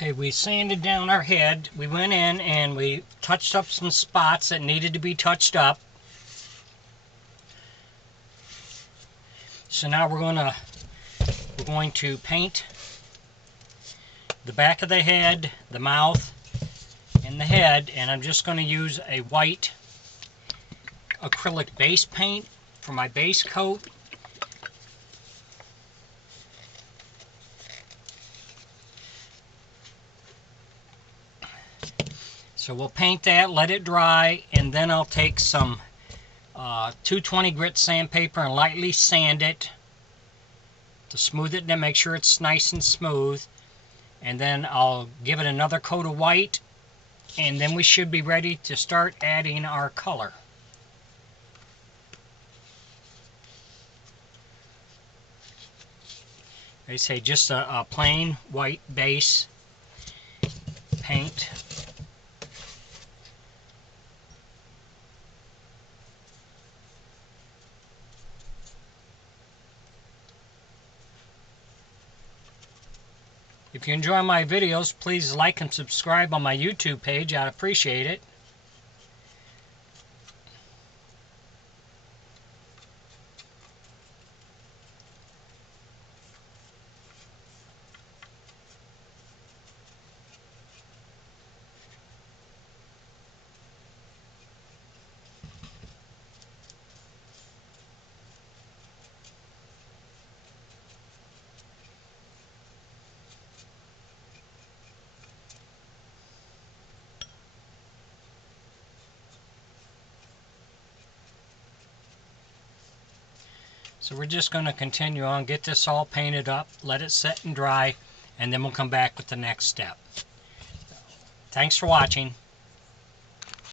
Okay, we sanded down our head. We went in and we touched up some spots that needed to be touched up. So now we're going to paint the back of the head, the mouth, and the head, and I'm just going to use a white acrylic base paint for my base coat. So we'll paint that, let it dry, and then I'll take some 220 grit sandpaper and lightly sand it to smooth it and make sure it's nice and smooth. And then I'll give it another coat of white, and then we should be ready to start adding our color. They say just a plain white base paint. If you enjoy my videos, please like and subscribe on my YouTube page. I'd appreciate it. So we're just going to continue on, get this all painted up, let it set and dry, and then we'll come back with the next step. Thanks for watching.